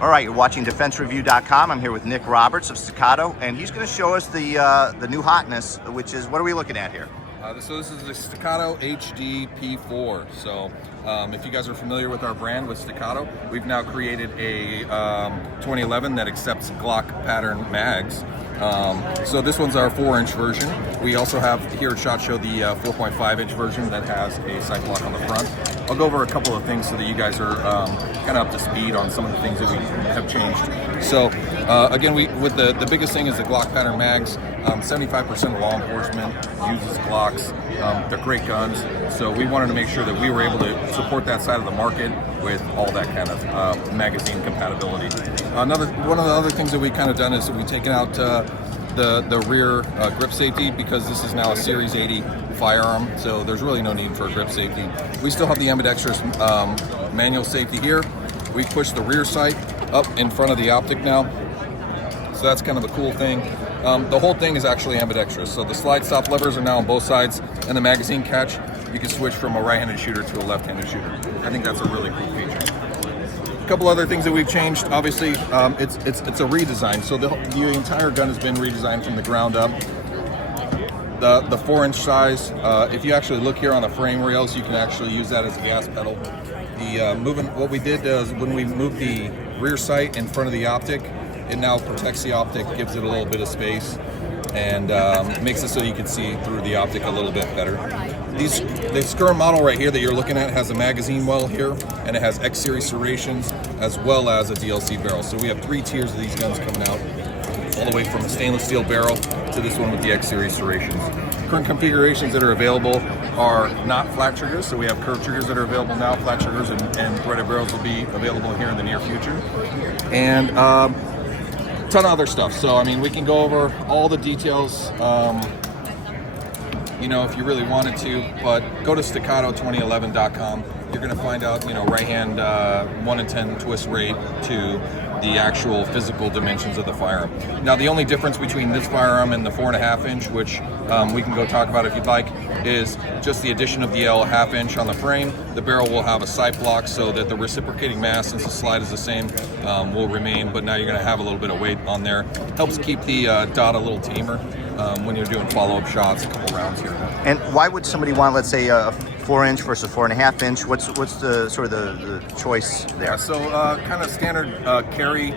All right, you're watching DefenseReview.com. I'm here with Nick Roberts of Staccato, and he's going to show us the new hotness, which is, what are we looking at here? So this is the Staccato HD P4. So if you guys are familiar with our brand with Staccato, we've now created a 2011 that accepts Glock-Pattern mags. So this one's our 4-inch version. We also have here at SHOT Show the 4.5-inch version that has a sight block on the front. I'll go over a couple of things so that you guys are kind of up to speed on some of the things that we have changed. So again, with the biggest thing is the Glock-Pattern mags. 75% of law enforcement uses Glocks. They're great guns, so we wanted to make sure that we were able to support that side of the market with all that kind of magazine compatibility. One of the other things that we kind of done is that we've taken out the rear grip safety, because this is now a Series 80 firearm, so there's really no need for a grip safety. We still have the ambidextrous manual safety here. We pushed the rear sight up in front of the optic now, so that's kind of a cool thing. The whole thing is actually ambidextrous, so the slide stop levers are now on both sides, and the magazine catch, you can switch from a right-handed shooter to a left-handed shooter. I think that's a really cool feature. A couple other things that we've changed, obviously, it's a redesign, so the entire gun has been redesigned from the ground up. The 4-inch size, if you actually look here on the frame rails, you can actually use that as a gas pedal. What we did is when we moved the rear sight in front of the optic, it now protects the optic, gives it a little bit of space, and makes it so you can see through the optic a little bit better. This current model right here that you're looking at has a magazine well here, and it has X-Series serrations as well as a DLC barrel. So we have 3 tiers of these guns coming out, all the way from a stainless steel barrel to this one with the X-Series serrations. Current configurations that are available are not flat triggers, so we have curved triggers that are available now. Flat triggers and threaded barrels will be available here in the near future. And ton of other stuff. So I mean, we can go over all the details, if you really wanted to, but go to Staccato2011.com. You're going to find out, right hand 1 in 10 twist rate to the actual physical dimensions of the firearm. Now, the only difference between this firearm and the 4.5-inch, which we can go talk about if you'd like, is just the addition of the L 1/2 inch on the frame. The barrel will have a sight block so that the reciprocating mass, since the slide is the same, will remain, but now you're going to have a little bit of weight on there. Helps keep the dot a little tamer when you're doing follow-up shots, a couple rounds here. And why would somebody want, let's say, a 4-inch versus 4.5-inch? What's the sort of the choice there? Yeah, so kind of standard carry.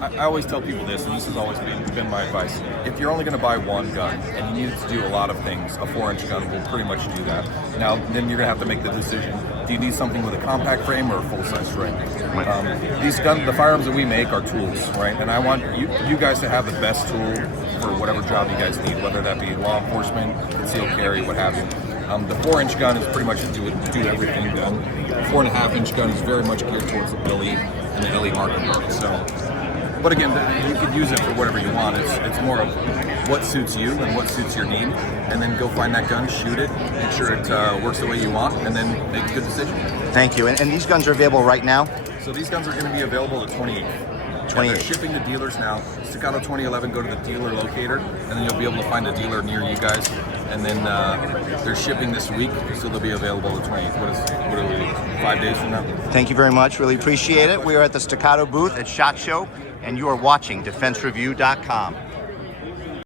I always tell people this, and this has always been my advice. If you're only going to buy one gun and you need to do a lot of things, a 4-inch gun will pretty much do that. Now, then you're going to have to make the decision. Do you need something with a compact frame or a full-size frame? The firearms that we make are tools, right? And I want you guys to have the best tool for whatever job you guys need, whether that be law enforcement, concealed carry, what have you. The 4-inch gun is pretty much a do-everything gun. The 4.5-inch gun is very much geared towards the LE and the LE market. So. But again, you could use it for whatever you want. It's more of what suits you and what suits your need, and then go find that gun, shoot it, make sure it works the way you want, and then make a good decision. Thank you. And these guns are available right now? So these guns are going to be available the 28th. They're shipping to dealers now. Staccato 2011, go to the dealer locator, and then you'll be able to find a dealer near you guys. And then they're shipping this week, so they'll be available the 20th. What are we, 5 days from now? Thank you very much. Really appreciate it. We are at the Staccato booth at SHOT Show, and you are watching DefenseReview.com.